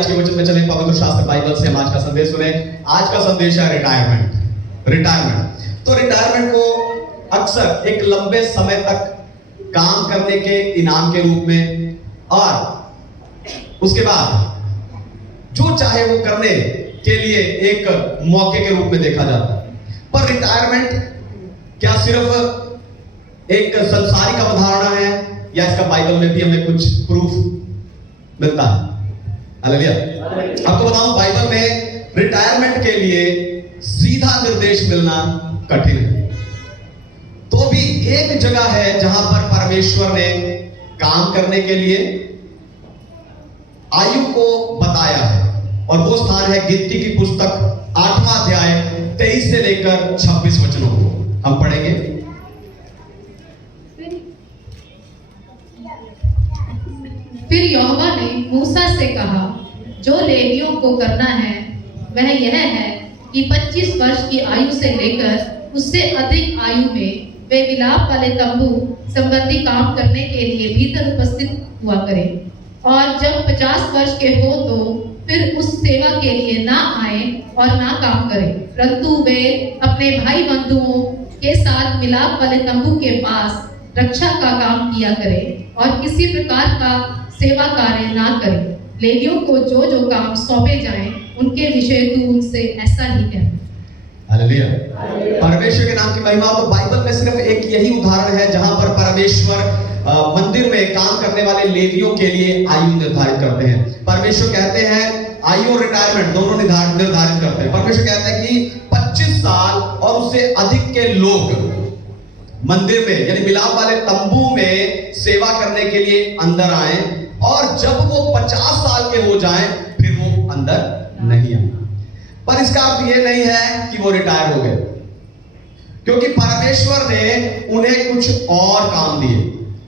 आज के वचन में चले, पवित्र शास्त्र बाइबल से हम आज का संदेश सुने। आज का संदेश है रिटायरमेंट। तो रिटायरमेंट को अक्सर एक लंबे समय तक काम करने के इनाम के रूप में और उसके बाद जो चाहे वो करने के लिए एक मौके के रूप में देखा जाता है। पर रिटायरमेंट क्या सिर्फ एक संसारिक अवधारणा है या इसका बाइबल में भी हमें कुछ प्रूफ मिलता है? हालेलुया। आपको बताऊं, बाइबल में रिटायरमेंट के लिए सीधा निर्देश मिलना कठिन है। तो भी एक जगह है जहां पर परमेश्वर ने काम करने के लिए आयु को बताया है, और वो स्थान है गिनती की पुस्तक 8वां अध्याय 23 से लेकर 26 वचनों को हम पढ़ेंगे। फिर यहोवा ने मूसा से कहा, जो लेवियों को करना है वह यह है कि 25 वर्ष की आयु से लेकर उससे अधिक आयु में वे विलाप वाले तंबू संबंधी काम करने के लिए भीतर उपस्थित हुआ करें, और जब 50 वर्ष के हो तो फिर उस सेवा के लिए ना आए और ना काम करें, परंतु वे अपने भाई बंधुओं के साथ मिलाप वाले तंबू के पास रक्षा का काम किया करें और किसी प्रकार का सेवा कार्य ना करें। लेवियों को जो जो काम सौंपे जाएं उनके विषय तू उनसे ऐसा ही कहना। हालेलुया। परमेश्वर के नाम की महिमा। तो बाइबल में सिर्फ एक यही उदाहरण है जहां पर परमेश्वर मंदिर में काम करने वाले लेवियों के लिए आयु निर्धारित करते हैं। परमेश्वर कहते हैं आयु और रिटायरमेंट दोनों निर्धारित करते हैं। परमेश्वर कहते हैं कि 25 साल और उससे अधिक के लोग मंदिर में यानी मिलाप वाले तंबू में सेवा करने के लिए अंदर आए, और जब वो 50 साल के हो जाएं फिर वो अंदर नहीं आए। पर इसका अर्थ ये नहीं है कि वो रिटायर हो गए, क्योंकि परमेश्वर ने उन्हें कुछ और काम दिए।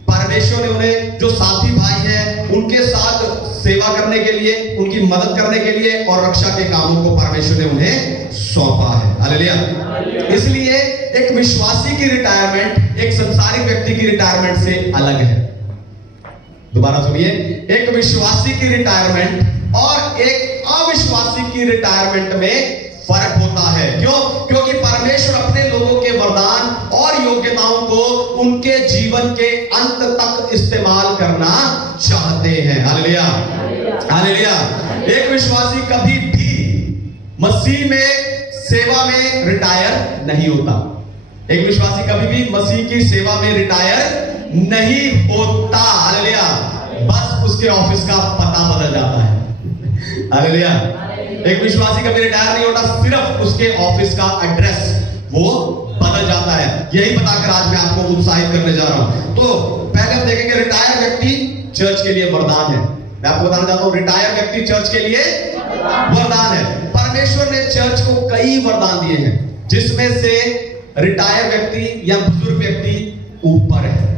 परमेश्वर ने उन्हें जो साथी भाई हैं उनके साथ सेवा करने के लिए, उनकी मदद करने के लिए और रक्षा के कामों को परमेश्वर ने उन्हें सौंपा है। हालेलुया। इसलिए एक विश्वासी की रिटायरमेंट एक संसारिक व्यक्ति की रिटायरमेंट से अलग है। दोबारा सुनिए, एक विश्वासी की रिटायरमेंट और एक अविश्वासी की रिटायरमेंट में फर्क होता है। क्यों? क्योंकि परमेश्वर अपने लोगों के वरदान और योग्यताओं को उनके जीवन के अंत तक इस्तेमाल करना चाहते हैं। Hallelujah, hallelujah. एक विश्वासी कभी भी मसीह में सेवा में रिटायर नहीं होता। एक विश्वासी कभी भी मसीह की सेवा में रिटायर नहीं होता। हालेलुया। बस उसके ऑफिस का पता बदल जाता है। हालेलुया। एक विश्वासी कभी रिटायर नहीं होता, सिर्फ उसके ऑफिस का एड्रेस वो बदल जाता है। यही बताकर आज मैं आपको उत्साहित करने जा रहा हूं। तो पहले हम देखेंगे रिटायर व्यक्ति चर्च के लिए वरदान है। मैं आपको बताना चाहता हूं, रिटायर व्यक्ति चर्च के लिए वरदान है। परमेश्वर ने चर्च को कई वरदान दिए हैं, जिसमें से रिटायर व्यक्ति या बुजुर्ग व्यक्ति ऊपर है।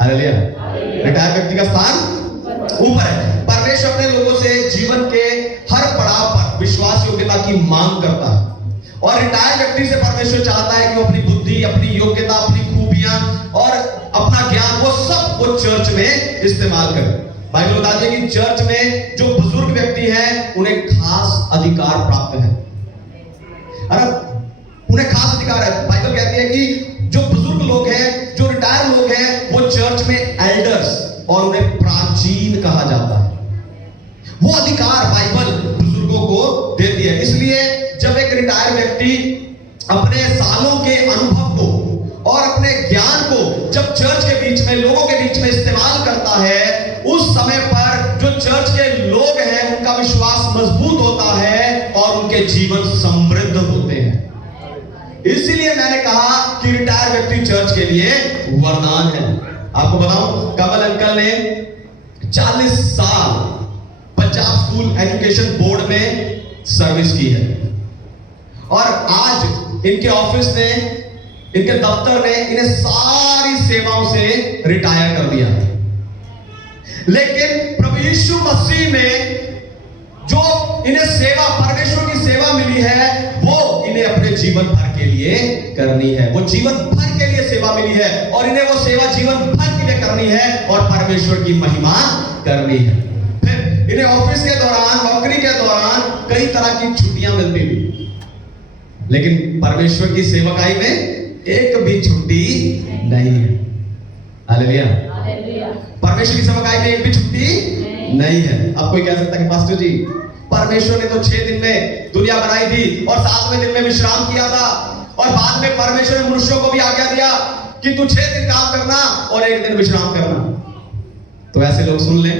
हालेलुया। रिटायर व्यक्ति का स्थान ऊपर है। परमेश्वर अपने लोगों से जीवन के हर पड़ाव पर विश्वास योग्यता की मांग करता है, और रिटायर व्यक्ति से परमेश्वर चाहता है कि वो अपनी बुद्धि, अपनी योग्यता, अपनी खूबियां और अपना ज्ञान वो सब वो चर्च में इस्तेमाल करे। बाइबल बताती है कि चर्च में जो बुजुर्ग व्यक्ति हैं उन्हें खास अधिकार प्राप्त है। अरे उन्हें खास अधिकार है। बाइबल कहती है कि जो बुजुर्ग लोग हैं, जो रिटायर लोग हैं, वो चर्च में एल्डर्स और उन्हें प्राचीन कहा जाता है। वो अधिकार बाइबल बुजुर्गों को देती है। इसलिए जब एक रिटायर व्यक्ति अपने सालों के अनुभव को और अपने ज्ञान को जब चर्च के बीच में, लोगों के बीच में इस्तेमाल करता है, उस समय पर जो चर्च के लोग हैं उनका विश्वास मजबूत होता है और उनके जीवन समृद्ध होते हैं। इसीलिए मैंने कहा कि रिटायर व्यक्ति चर्च के लिए वरदान है। आपको बताऊं, कमल अंकल ने 40 साल पंजाब स्कूल एजुकेशन बोर्ड में सर्विस की है, और आज इनके ऑफिस ने, इनके दफ्तर ने इन्हें सारी सेवाओं से रिटायर कर दिया। लेकिन प्रभु यीशु मसीह में जो इन्हें सेवा, परमेश्वर की सेवा मिली है, वो इन्हें अपने जीवन भर के लिए करनी है। वो जीवन भर के लिए सेवा मिली है और इन्हें वो सेवा जीवन भर के लिए करनी है और परमेश्वर की महिमा करनी है। फिर इन्हें ऑफिस के दौरान, नौकरी के दौरान कई तरह की छुट्टियां मिलती थी, लेकिन परमेश्वर की सेवकाई में एक भी छुट्टी नहीं है। हालेलुया। परमेश्वर की सेवकाई में एक भी छुट्टी नहीं है। अब कोई कह सकता है कि पास्टर जी, परमेश्वर ने तो 6 दिन में दुनिया बनाई थी और 7वें दिन में विश्राम किया था, और बाद में परमेश्वर ने मनुष्यों को भी आज्ञा दिया कि तू 6 दिन काम करना और 1 दिन विश्राम करना। तो ऐसे लोग सुन लें,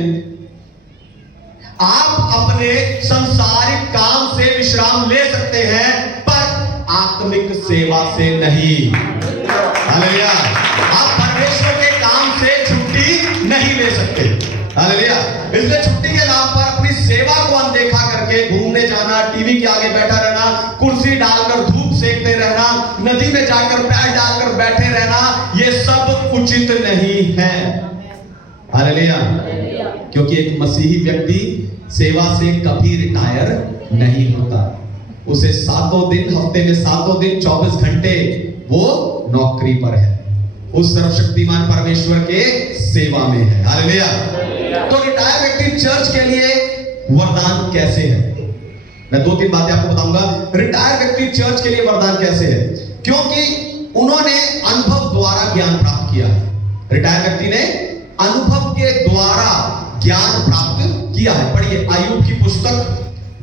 आप अपने संसारिक काम से विश्राम ले सकते हैं, पर आत्मिक सेवा से नहीं। हालेलुया। आप परमेश्वर के काम से छुट्टी नहीं ले सकते। हालेलुया। इसलिए छुट्टी के नाम पर अपनी सेवा को अनदेखा करके घूमने जाना, टीवी के आगे बैठा रहना, कुर्सी डालकर धूप सेकते रहना, नदी में जाकर पैर डालकर बैठे रहना, ये सब उचित नहीं है। हालेलुया। क्योंकि एक मसीही व्यक्ति सेवा से कभी रिटायर नहीं होता। उसे 7 दिन, हफ्ते में 7 दिन 24 घंटे वो नौकरी पर है, उस सर्वशक्तिमान परमेश्वर के सेवा में है। हालेलुया। तो रिटायर व्यक्ति चर्च के लिए वरदान कैसे है, मैं 2-3 बातें आपको बताऊंगा। रिटायर व्यक्ति चर्च के लिए वरदान कैसे है, क्योंकि उन्होंने अनुभव द्वारा ज्ञान प्राप्त किया है। रिटायर व्यक्ति ने अनुभव के द्वारा ज्ञान प्राप्त किया है। पढ़िए आयुब की पुस्तक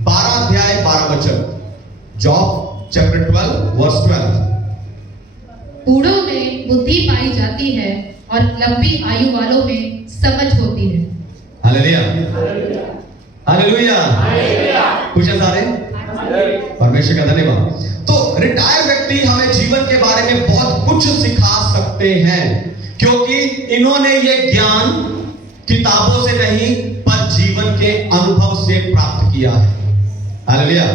12 अध्याय 12 वचन, जॉब चैप्टर 12 वर्स 12। बूढ़ों में बुद्धि पाई जाती है और लंबी आयु वालों में समझ होती है। हालेलुया। हालेलुया। कुछ सारे परमेश्वर का धन्यवाद। तो रिटायर व्यक्ति हमें जीवन के बारे में बहुत कुछ सिखा सकते हैं, क्योंकि इन्होंने ये ज्ञान किताबों से नहीं पर जीवन के अनुभव से प्राप्त किया है। हालेलुया।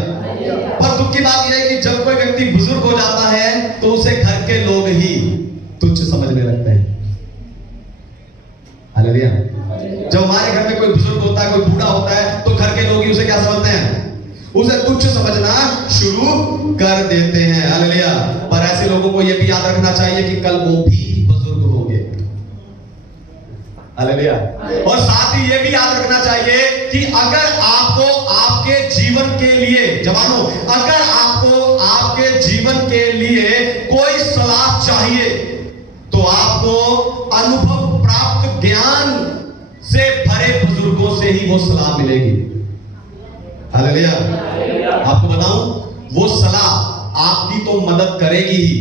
पर दुख की बात यह है कि जब कोई व्यक्ति बुजुर्ग हो जाता है तो उसे घर के लोग ही तुच्छ समझने लगते हैं। हालेलुया। जब हमारे घर में कोई बुजुर्ग होता है, कोई बूढ़ा होता है, तो घर के लोग ही उसे क्या समझते हैं, उसे तुच्छ समझना शुरू कर देते हैं। हालेलुया। पर ऐसे लोगों को यह भी याद रखना चाहिए कि कल वो भी बुजुर्ग होंगे। हालेलुया। और साथ ही यह भी याद रखना चाहिए कि अगर आपको आपके जीवन के लिए, जवानों, अगर आपको आपके जीवन के लिए कोई सलाह चाहिए तो आपको अनुभव प्राप्त ज्ञान से भरे बुजुर्गों से ही वो सलाह मिलेगी। हालेलुया। आपको बताऊं, वो सलाह आपकी तो मदद करेगी ही,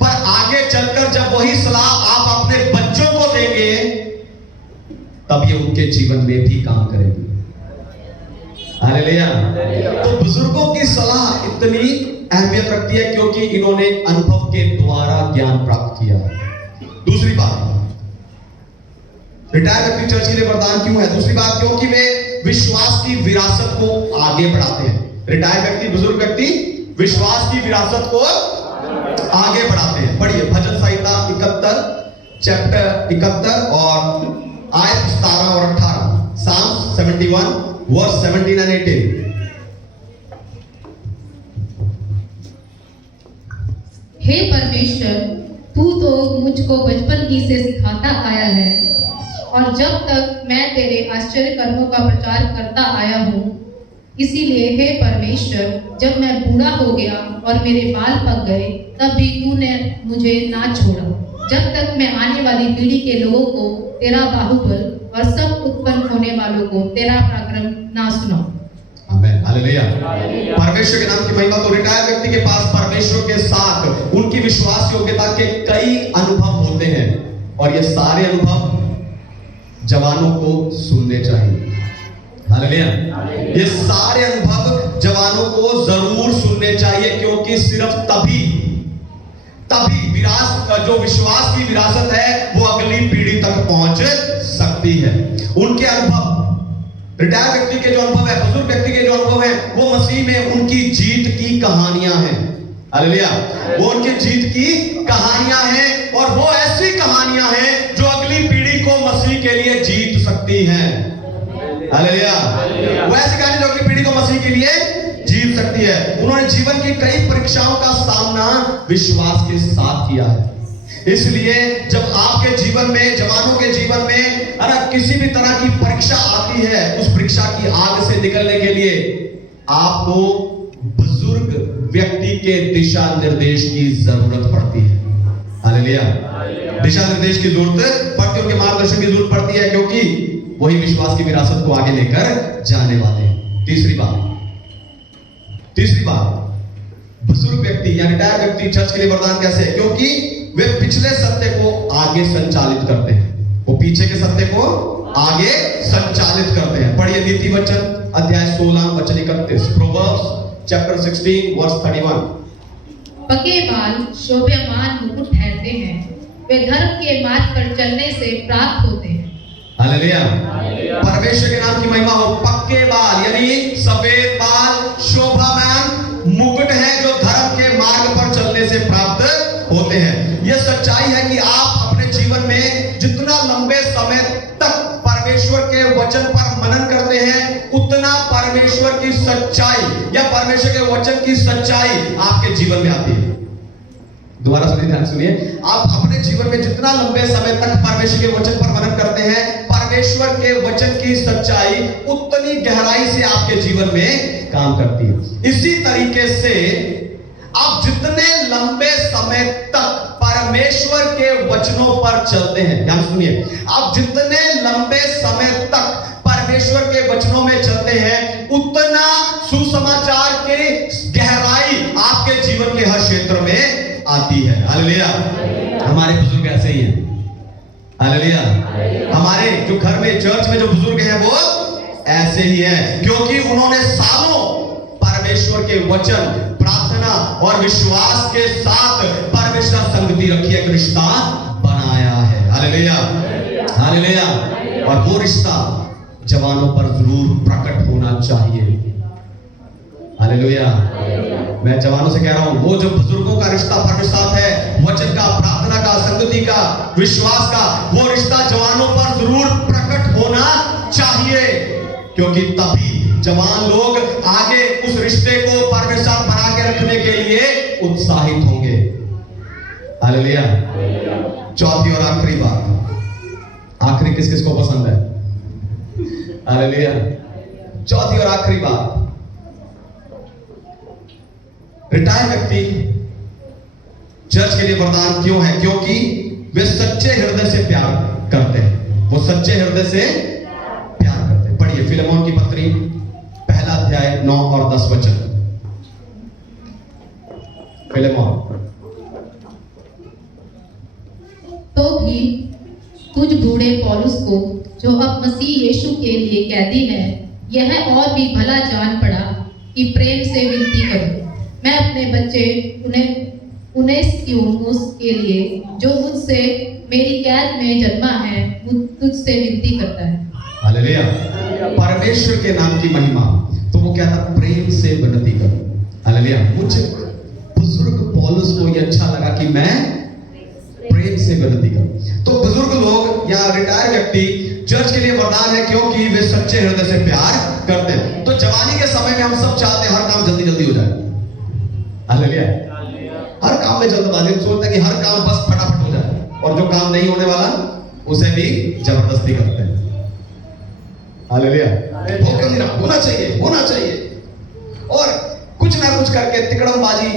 पर आगे चलकर जब वही सलाह आप अपने बच्चों को देंगे तब ये उनके जीवन में भी काम करेगी। हालेलुया। तो बुजुर्गों की सलाह इतनी अहमियत रखती है क्योंकि इन्होंने अनुभव के द्वारा ज्ञान प्राप्त किया है। दूसरी बात, रिटायर व्यक्ति चर्च के लिए वरदान क्यों है? दूसरी बात, क्योंकि वे विश्वास की विरासत को आगे बढ़ाते हैं। रिटायर व्यक्ति, बुजुर्ग व्यक्ति विश्वास की विरासत को आगे बढ़ाते हैं। पढ़िए भजन संहिता 71 चैप्टर 71 और आयत 17 और 18, Psalm 71 वर्स 17 and 18। हे परमेश्वर, तू तो मुझको बचपन ही से सिखाता आया है, और जब तक मैं तेरे आश्चर्य कर्मों का प्रचार करता आया हूँ। इसीलिए हे परमेश्वर, जब मैं बूढ़ा हो गया और मेरे बाल पक गए, तब भी तूने मुझे ना छोड़ा, जब तक मैं आने वाली पीढ़ी के लोगों को तेरा बाहुबल और सब उत्पन्न होने वालों को तेरा पराक्रम ना सुनाऊं। आमीन। हालेलुया। परमेश्वर के नाम की महिमा। तो रिटायर व्यक्ति के पास परमेश्वर के साथ उनकी विश्वास योग्यता के कई अनुभव होते हैं, और ये सारे अनुभव जवानों को सुनने चाहिए। हालेलुया। ये सारे अनुभव जवानों को जरूर सुनने चाहिए, क्योंकि सिर्फ तभी जो विश्वास की विरासत है वो अगली पीढ़ी तक पहुंच सकती है। उनके अनुभव, रिटायर व्यक्ति के जो अनुभव है, बुजुर्ग व्यक्ति के जो अनुभव है, वो मसीह में उनकी जीत की कहानियां हैं। हालेलुया। वो उनकी जीत की कहानियां हैं, और वो ऐसी कहानियां हैं जो अगली पीढ़ी को मसीह के लिए जीत सकती हैं। हालेलुया। वो ऐसी कहानी जो अगली पीढ़ी को मसीह के लिए जीत सकती है। उन्होंने जीवन की कई परीक्षाओं का सामना विश्वास के साथ किया है। इसलिए जब आपके जीवन में, जवानों के जीवन में अगर किसी भी तरह की परीक्षा आती है, उस परीक्षा की आग से निकलने के लिए आपको बुजुर्ग व्यक्ति के दिशा निर्देश की जरूरत पड़ती है। हालेलुया। दिशा निर्देश की जरूरत पड़ती है, उनके मार्गदर्शन की जरूरत पड़ती है, क्योंकि वही विश्वास की विरासत को आगे लेकर जाने वाले हैं। तीसरी बात, बुजुर्ग व्यक्ति या रिटायर व्यक्ति चर्च के लिए वरदान कैसे है? क्योंकि वे पिछले सत्य को आगे संचालित करते हैं। वो पीछे के सत्य को आगे संचालित करते हैं। पढ़िए नीति वचन अध्याय 16 वचन 31, प्रोवर्ब्स चैप्टर 16 वर्स 31। पके बाल शोभायमान मुकुट ठहरते हैं, वे धर्म के मार्ग पर चलने से प्राप्त होते हैं। हालेलुया। परमेश्वर के नाम की महिमा हो। पक्के बाल यानी सफेद बाल शोभामान मुकुट है जो धर्म के मार्ग पर चलने से प्राप्त होते हैं। यह सच्चाई है कि आप अपने जीवन में जितना लंबे समय तक परमेश्वर के वचन पर मनन करते हैं, उतना परमेश्वर की सच्चाई या परमेश्वर के वचन की सच्चाई आपके जीवन में आती है। दोबारा सुनिए, ध्यान सुनिए। आप अपने जीवन में जितना लंबे समय तक परमेश्वर के वचन पर मनन करते हैं, परमेश्वर के वचन की सच्चाई उतनी गहराई से आपके जीवन में काम करती है। इसी तरीके से आप जितने लंबे समय तक परमेश्वर के वचनों पर चलते हैं, ध्यान सुनिए, आप जितने लंबे समय तक परमेश्वर के वचनों में चलते हैं, उतना सुसमाचार की गहराई आपके जीवन के हर क्षेत्र में आती है। हालेलुया। हमारे बुजुर्ग ऐसे ही हैं। हालेलुया। हमारे जो घर में, चर्च में जो बुजुर्ग हैं वो ऐसे ही हैं, क्योंकि उन्होंने सालों परमेश्वर के वचन, प्रार्थना और विश्वास के साथ परमेश्वर संगति रखी, एक रिश्ता बनाया है। हालेलुया। हालेलुया। और वो रिश्ता जवानों पर जरूर प्रकट होना चाहिए। हालेलुया। मैं जवानों से कह रहा हूं, वो जो बुजुर्गों का रिश्ता परमेश्वर साथ है, वचन का, प्रार्थना का, संगति का, विश्वास का, वो रिश्ता जवानों पर जरूर प्रकट होना चाहिए, क्योंकि तभी जवान लोग आगे उस रिश्ते को परमेश्वर साथ बना के रखने के लिए उत्साहित होंगे। हालेलुया। चौथी और आखिरी बात, आखिरी किस किस को पसंद है? हालेलुया। चौथी और आखिरी बात, रिटायर व्यक्ति चर्च के लिए वरदान क्यों है? क्योंकि वे सच्चे हृदय से प्यार करते हैं। वो सच्चे हृदय से प्यार करते हैं। पढ़िए फिलेमोन की पत्री 1 अध्याय 9 और 10 वचन। फिलेमोन। तो भी तुझ बूढ़े पौलुस को, जो अब मसीह यीशु के लिए कैदी है, यह और भी भला जान पड़ा कि प्रेम से विनती करूं। मैं अपने बच्चे उनेसिफोरुस के लिए, जो मुझसे मेरी कैद में जन्मा है, तुझसे विनती करता है। हालेलुया। परमेश्वर के नाम की महिमा। तो वो कहता प्रेम से विनती करो। हालेलुया। मुझे बुजुर्ग पौलुस को ये अच्छा लगा कि मैं प्रेम से विनती करूं। तो बुजुर्ग लोग या रिटायर व्यक्ति चर्च के लिए वरदान है, क्योंकि वे सच्चे हृदय से प्यार करते हैं। तो जवानी के समय में हम सब चाहते हैं हर काम जल्दी जल्दी हो जाए। हालेलुया। हर काम में जल्दबाजी, सोचते हैं कि हर काम बस फटाफट हो जाए, और जो काम नहीं होने वाला उसे भी जबरदस्ती करते हैं। हालेलुया। हो क्यों नहीं रहा? होना चाहिए, होना चाहिए। और कुछ ना कुछ करके तिकड़मबाजी,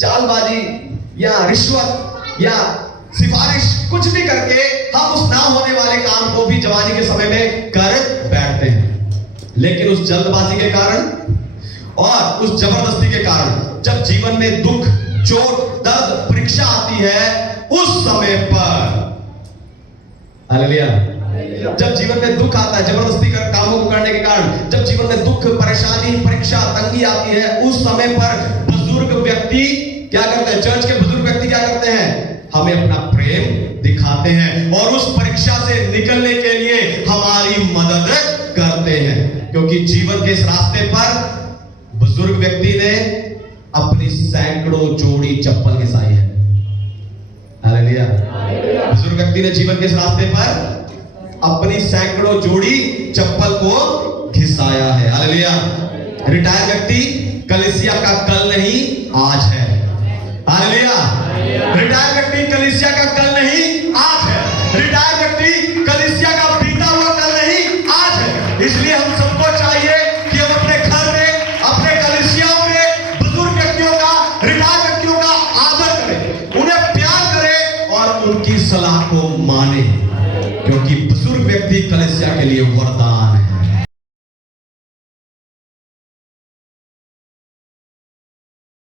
चालबाजी या रिश्वत या सिफारिश, कुछ भी करके हम उस ना होने वाले काम को भी जवानी के समय में कर बैठते हैं। लेकिन उस जल्दबाजी के कारण और उस जबरदस्ती के कारण जब जीवन में दुख, चोट, दर्द, परीक्षा आती है, उस समय पर, हालेलुया, जब जीवन में दुख आता है जबरदस्ती कर कामों को करने के कारण, जब जीवन में दुख, परेशानी, परीक्षा, तंगी आती है, उस समय पर बुजुर्ग व्यक्ति क्या करते हैं? चर्च के बुजुर्ग व्यक्ति क्या करते हैं? हमें अपना प्रेम दिखाते हैं और उस परीक्षा से निकलने के लिए हमारी मदद करते हैं। क्योंकि जीवन के इस रास्ते पर बुजुर्ग व्यक्ति ने अपनी सैकड़ों जोड़ी चप्पल घिसाई है। हालेलुया। बुजुर्ग व्यक्ति ने जीवन के इस रास्ते पर अपनी सैकड़ों जोड़ी चप्पल को घिसाया है। हालेलुया। रिटायर व्यक्ति कलीसिया का कल नहीं आज है। हालेलुया। रिटायर व्यक्ति कलीसिया का कल नहीं आज है। रिटायर व्यक्ति कलीसिया का बीता हुआ कल नहीं आज है। इसलिए हम सबको चाहिए कि हम अपने घर में, अपने कलीसियाओं में बुजुर्ग व्यक्तियों का, रिटायर व्यक्तियों का आदर करें, उन्हें प्यार करें और उनकी सलाह को माने, क्योंकि बुजुर्ग व्यक्ति कलीसिया के लिए वरदान